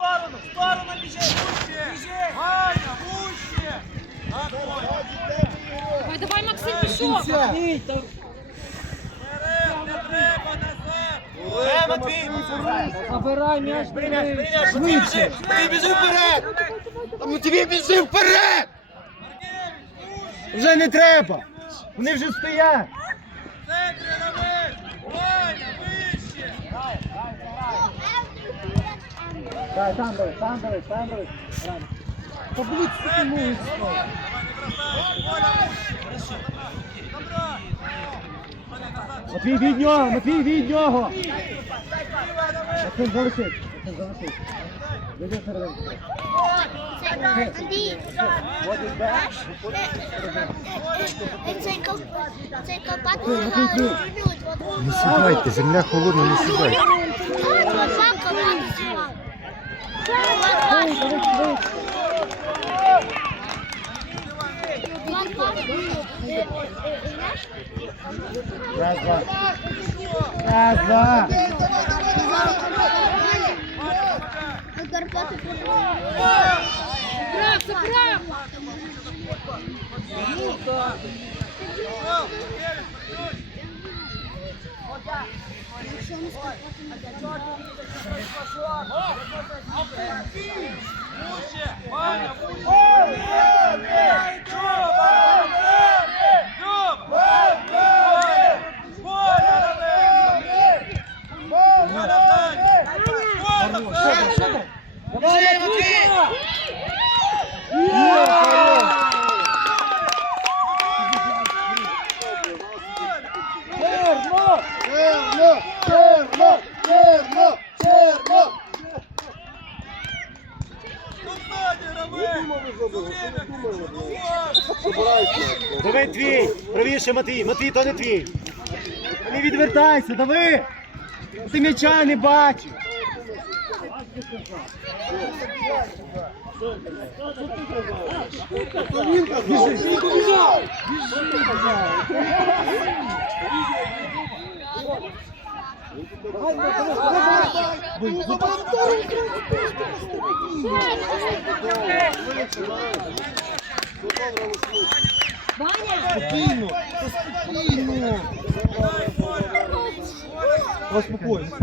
сторону, в сторону біжи! Біжи! Ваня, вуще! Ой, давай, Максим, пішов. Вперед, не треба назад! Вже, Матвій! Забирай м'яч, бери. прийняв, Матвій біжи! Вперед! Матвій біжи вперед! Вже не треба! Вони вже стоять! Центри робить! Ваня, вище! Так, там давай, там давай, там давай. Поблизь таки можуть не назад! Матвій від нього, Матвій від нього! Максим залишись, Максим залишись. Веди середину. Цей колпак. Не сідайте, земля холодна, не сідайте. Вот вам колпак Раз, два. Раз, два. Прав, це прав. Вуще! Ваня, вуще! Джоба! Джоба! Коля, давай! Коля, дай! Коля, дай! Біжи, Матвій! Черно! Черно! Черно! Черно! Черно! Ну, сзади, Ромей! Все время Давай твій! Правіше, Матвій! Матвій, то не твій! Не відвертайся, дави! Ти м'яча не бачиш! Спокійно! Спокійно! Успокойся.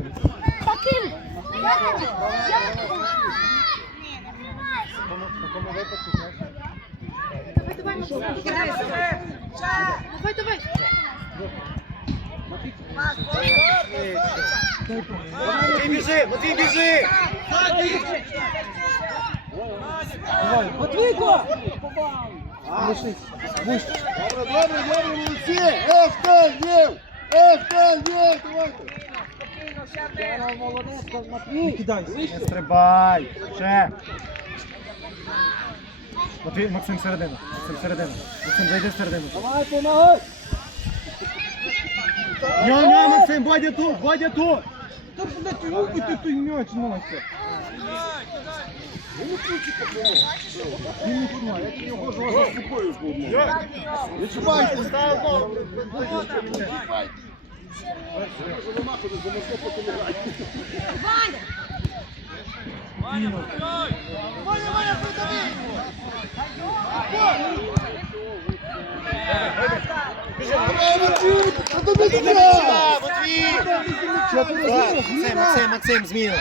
Давай, давай, Максим. Давай, давай. Матвій біжи! Матвій біжи! Матвійко! Добре, добре, добре, молодці! Ефтанів! Ефтанів! Давайте! Кидайся. Не стрибай! Ще! Матвій, Максим середину. Максим середину. Максим, зайди всередину. Давай, помагай! Ньо, ньо, Максим, Бодя тут, Бодя тут! Та, блядь, руку той м'яч носить. Відчувайте, став ногу. Ваня, вперед! Ваня, Ваня! Максим, Максим, Максим, зміна.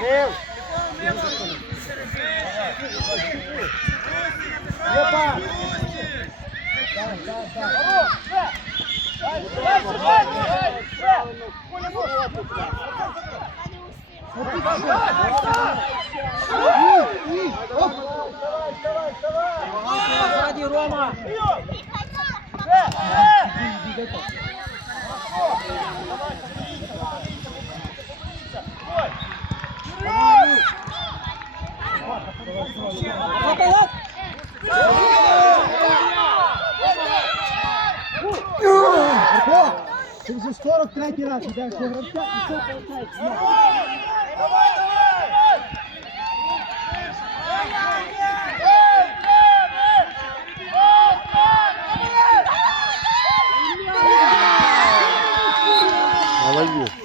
Лев! Єпа! Ззаді, Рома! Ти вже 43 раз йдеш до гравця і все получається. Давай, давай!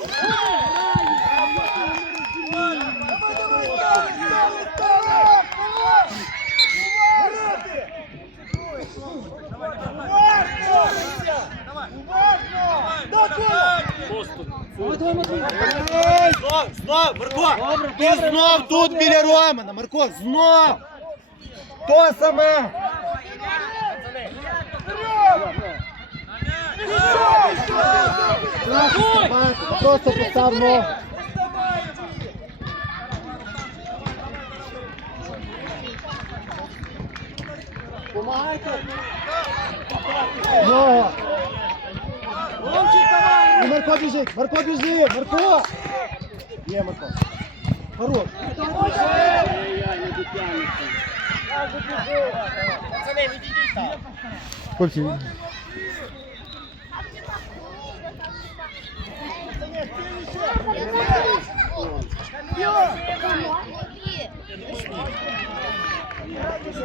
Даю. Знов, знов, Марко! Ти знов тут біля Романа, Марко, знов! То саме! Просто постав ногу. Помагайте! І Марко біжить! Марко біжить! Марко! Є, Марко. Хорош. Хлопці,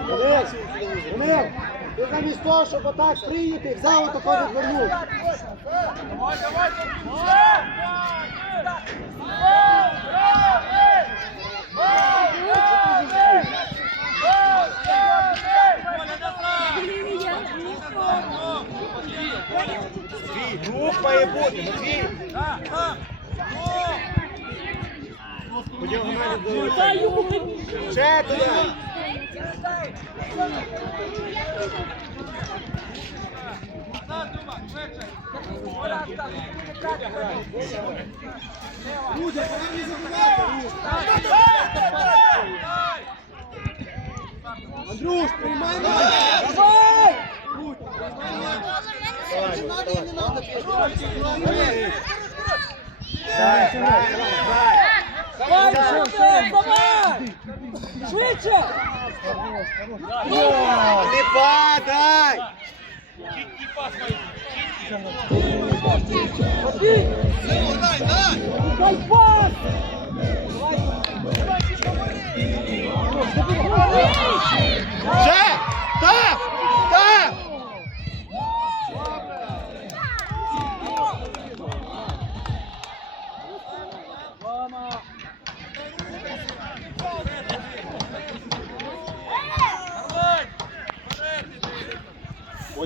Денис, Денис, ти замість того, щоб отак прийняти, взяв отако відвернув. Твій, рух має бути, Матвій. По діагоналі до Ще туди. Андрюш, приймай м'яч. Давай, давай, давай. Давай, швидше, давай! Швидше! Не падай! Дай пас! Ще! Так! Так!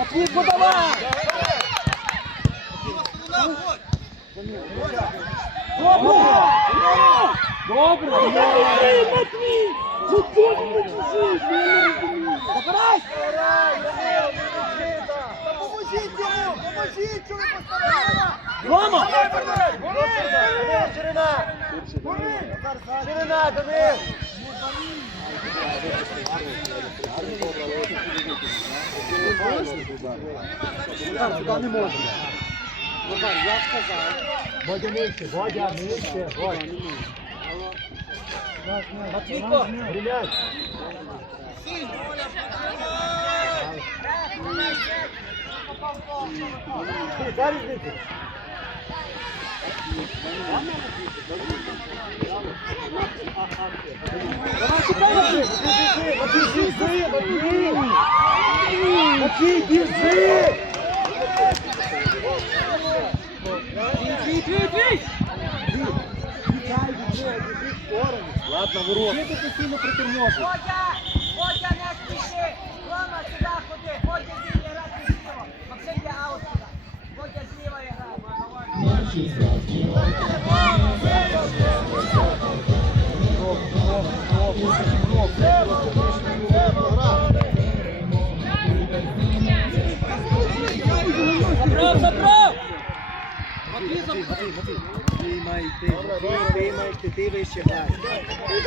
Матвій, подавай! Добре! Добре! Матвій! Чого ти не чужиш? Я не розумію. Забирай! Поможіть йому! Поможіть, що ви поставили! Рома! Ширина! Ширина, Давид! Сюди не можна. Назар, я сказав. Бодя нижче, Бодя нижче, Бодя. Матвійко! Гриляй. Яка різниця? Матвій, біжи, Матвій! Матвій, біжи! Ладно, ворот. Ти постійно притормозиш. Водя! Водя, не спіши! Рома, сюди ходи! Водя зліва грати зліва! Максим, я аут сюди! Водя зліва грає! Матвій, Матвій. Ти май, ти, Матвій, ти май, ти, ти вище грай.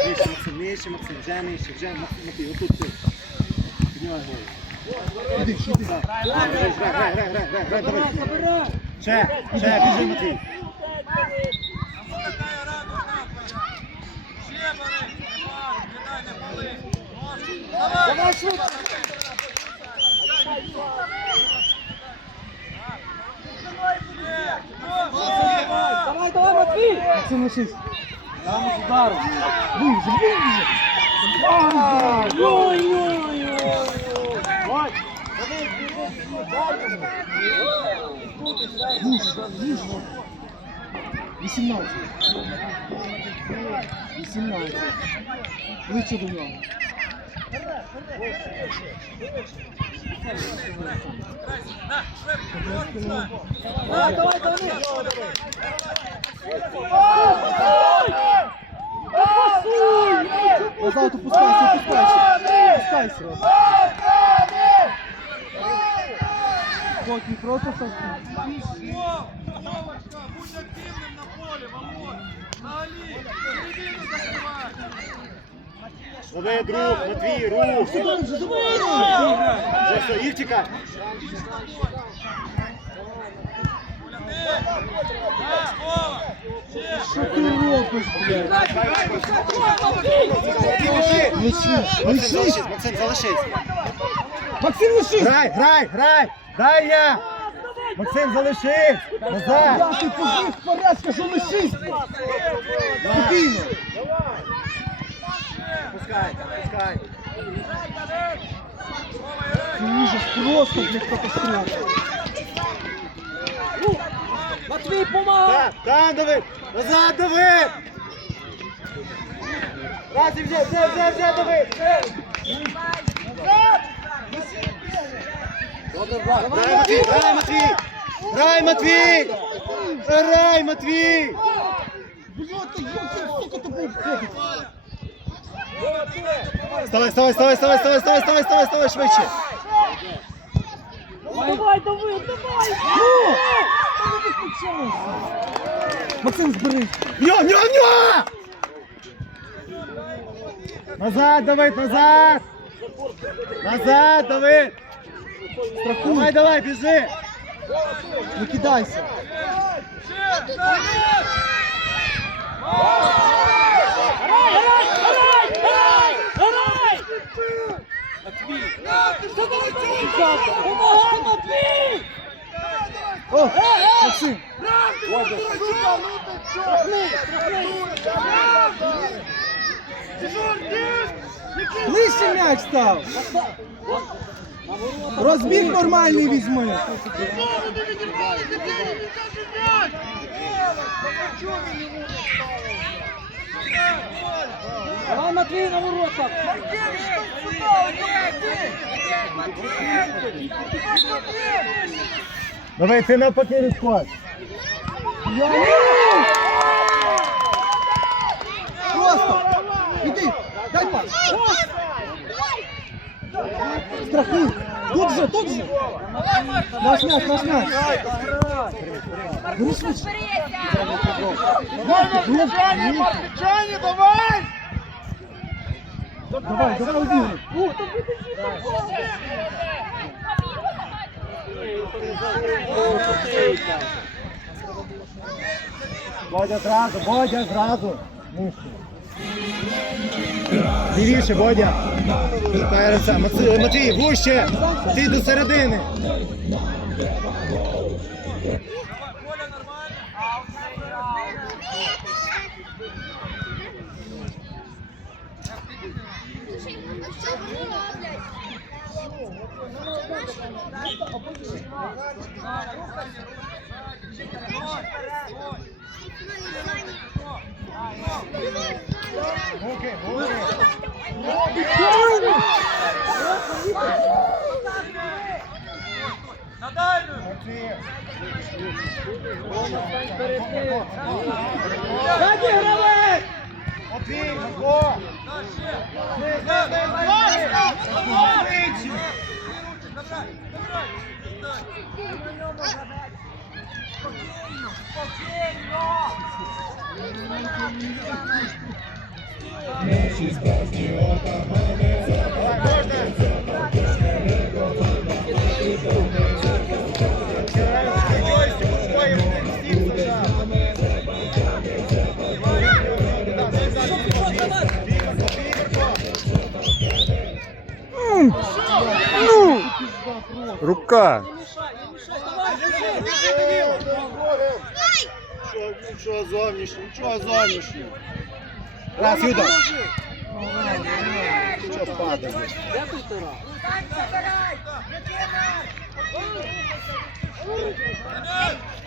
Вище, Максим, нижче, Максим, вже нижче, вже, Матвій, отут ти. Піднімай голову. Іди, іди. Грай, грай, грай, грай, грай, давай. Ще, ще, біжи, Матвій. Давай, швидко! Давай, давай, Матвій! Максим лишись. Там з ударом. Вивіже, вивіже. Ой-ой-ой. Ой. Давай, біжи, біжи, дай йому. Тут і сядь. Виж, виж. 18. 18. Лише до нього. Давай, давай, давай! Пасуй! Назад упускайся, упускайся! Упускайся! Вот, не просто совсем. Будь активным на поле, Вамон! На Али! Середину закрывай! Давай, друг, Матвій, рух. Вже, Івчика. Що ти робиш, блядь? Максим, лишись. залишись, Максим, лишись! Грай, грай, грай! Дай я! Максим, залишись! Назад! Я ти побіг вперед, скажу, лишись! Спокійно! Пускай, пускай. Ужас, просто, блядь, катастрофа. Матвій, помагай! Так, там, Давид. Назад, Давид. Раз, і вже, вже, вже, вже, Давид. Грай, Матвій, грай, Матвій. Грай, Матвій. Грай, Матвій. Блядь, ти сука, ти був входить! Вставай, вставай, вставай, вставай, вставай, вставай, вставай, вставай, вставай, швидше. Давай, давай, давай! Ну! Максим, зберись! Ньо, ньо, ньо! Назад, Давид, назад! Назад, Давид! Давай, давай, біжи! Не кидайся! Помагай, Матвій! О, Максим! Ближче м'яч став! Розбіг нормальний візьми! Давай, Матвей, на ворота! Маркевич, там сюда! Матвей! Давай, ты на потерю склад! Просто! Иди! Дай пас! Страхуй! Тут же, тут же! Наш м'яч, наш м'яч! Бери швидше! Давай, давай, убігай! Бодя зразу, Бодя зразу. Нижче. Лівіше, Бодя. Матвій, вуще! Ти до середини! Саді гравець! Один, Марко! Говорить! Спокійно! Спокійно! Наші спортивні отамани Рука. Нічого, зовнішнього, нічого зовнішнього. Раз, Юда. Що падає?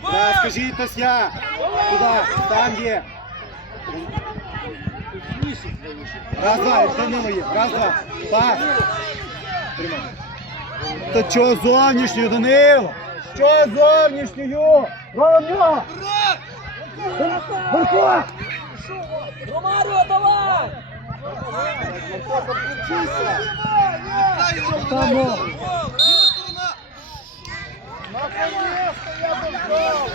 Да, ось я. Туди, там є. Раз, два, Данило є. Раз, два. Пас. Тримай. Та чого зовнішньою, Данило? Чого зовнішньою? Роман! Марко! Ромаро, давай! Там, Наконец-то я попал!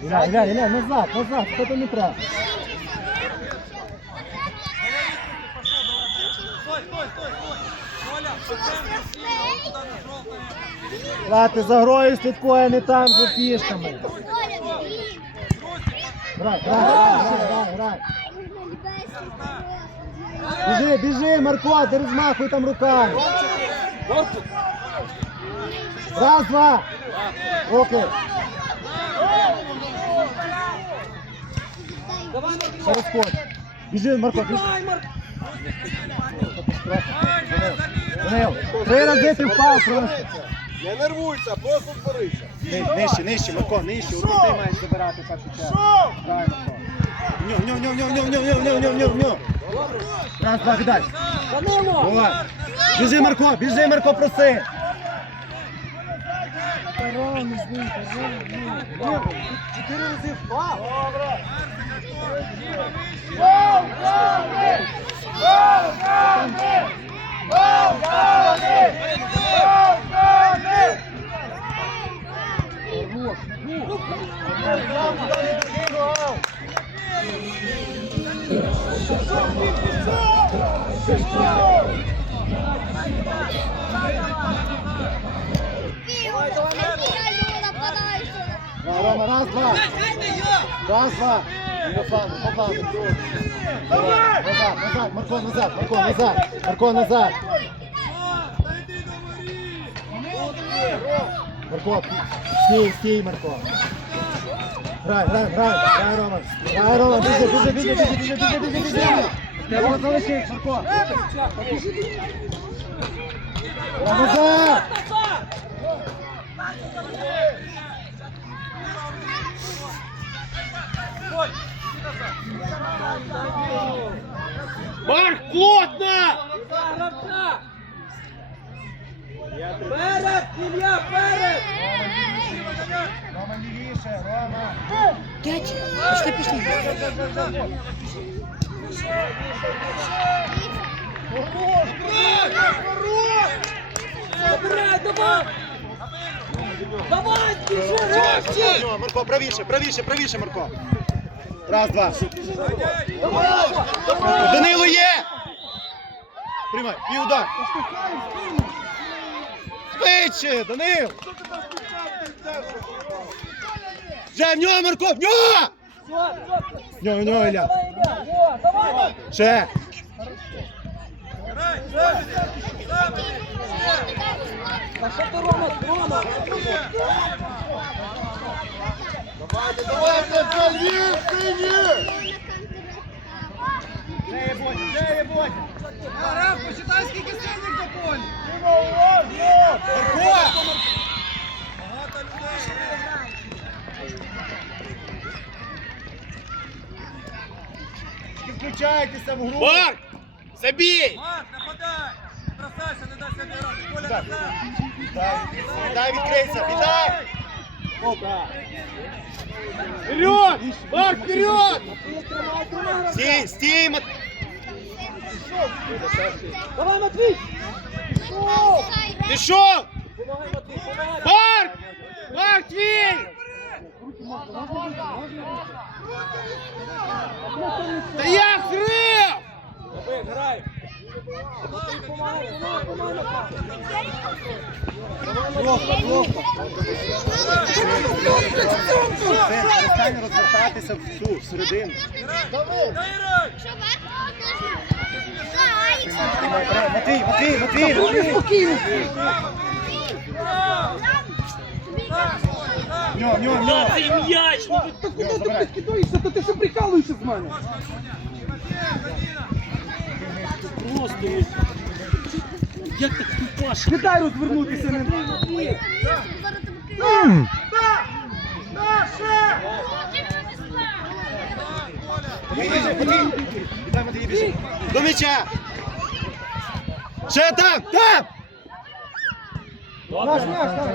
Гля, гля, назад, назад, кто-то не прав. Треба? Лати за грою слідкує не там за пішками. Грай, грай, грай, грай, грай. Біжи, біжи, Марко, ти розмахуй там руками. Раз, два. Окей. Через код. Біжи, Марко, біжи. Данил, три рази ти впав просто. Не нервуйся, просто зберися. Ни- Нижче, нижче, Марко, нижче. Руку ти маєш забирати першу чергу. Правильно, Марко. Ньо, ньо, ньо, ньо, ньо, ньо, ньо, ньо, ньо, ньо. Раз, два, віддай. Давай. Біжи, Марко, біжи, Марко, проси. Чотири рази впав. Давай, Рома, раз, два. Раз, два. Назад, назад, Марко, назад, Марко, назад. Марко, назад. Марко, стій, стій, Марко. Грай, грай, грай, грай, Рома. Грай, Рома, біжи, біжи, біжи, біжи, біжи, біжи, біжи, біжи. Рома, залишись, Марко. Назад. Марк, плотно! Перед, Ілля, перед! Рома, лівіше, Рома. Пішли, пішли. Забирай, давай! Давай, біжи, Марко, правіше, правіше, правіше, Марко. Раз, два. Данило є! Приймай, і удар. Швидше, Данил! Вже, в нього, Марко, в нього! В нього, в нього, Ілля. Ще. Та що ти, Рома? Давайте, давайте, це Львів, сині! Ще є Бодя, ще є Бодя. Раф, посчитай, скільки синіх до полі. Марко! Включайтеся в гру. Марк, забій! Марк, нападай! Бросайся, не дай себе грати! Так. назад! Дай, дай відкрийся, віддай! Вперед! Марк, вперед! Стій, стій, Мат... Давай, Матвій! Пішов! Помагай, Матвій, помагай! Марк! Марк, твій! Та я вкрив! Давай, грай! Плохо, розвертатися всю, всередину. Матвій, Матвій, Матвій, Матвій. Ньо, ньо, ньо. Ти м'яч! Ну, Та куди ти кидаєшся? Та ти що прикалуєшся з мене? Задіна, задіна! Просто. Не дай розвернутися не Біжи, Матвій. Віддай, Матвій. До м'яча. Ще там, там. Наш м'яч, там.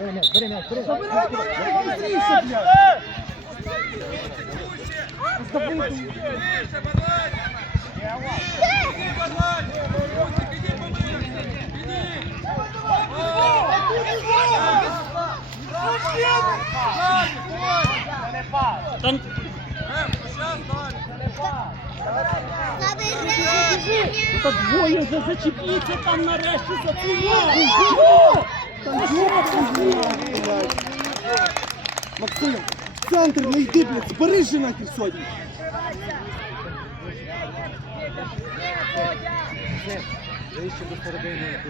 Бери м'яч, бери м'яч. Забирай, блядь. Та двоє вже зачепіться там нарешті за ти. Максим, в центр не йди, блядь, збери же нахер сьогодні. Вище до середини.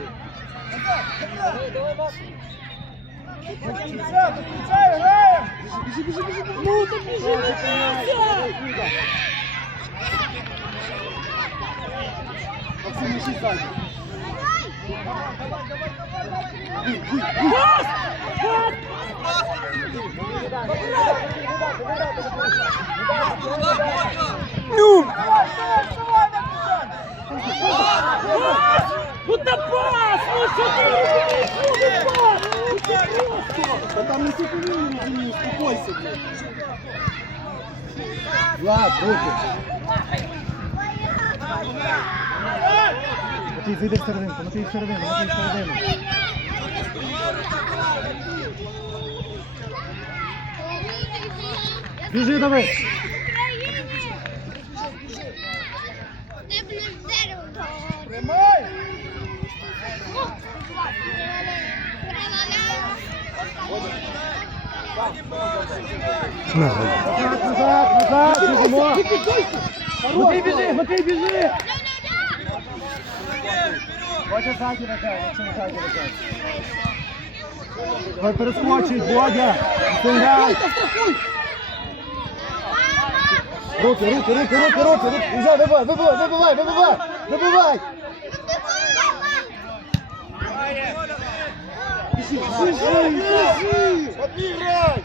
Біжи, біжи, біжи, біжи. Ну, так біжи, біжи. Максим, ищи сзади. Пас! Пас! Ну! Ну та пас! Ну що ти робиш? Ну пас! Ну це просто! Та там не тільки він розуміє, успокойся, блядь. Влад, руки. Матвій, зайди в серединку, Матвій в середину, Матвій в середину. Біжи, давай. Ти, блін, дерево того. Тримай! Назад, назад, назад, біжимо. Тільки дойся! Матвій, біжи, Матвій, біжи. Бодя ззаді веде, Максим ззаді веде. Хай перескочить, Бодя. Максим грай. Та страхуй! Руки, руки, руки, руки, руки, руки. Вже, вибивай, вибивай, вибивай, вибивай, вибивай. Біжи, біжи, біжи! Обіграй.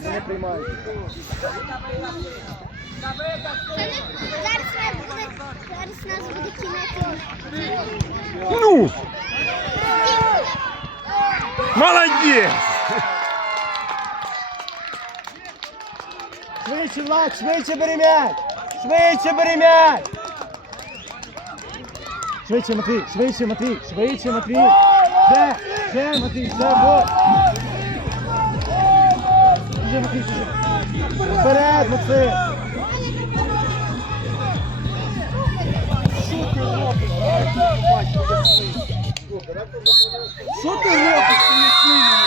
Не приймай. Зараз нас буде кінець. Ну! Молодець! Швидше, Влад, швидше бери м'яч! Швидше бери м'яч! Швидше, Матвій, швидше, Матвій, швидше, Матвій! Ще, ще, Матвій, ще, вот! Біжи, Матвій, біжи! Вперед, Максим! Що ти робиш? Поясни мені,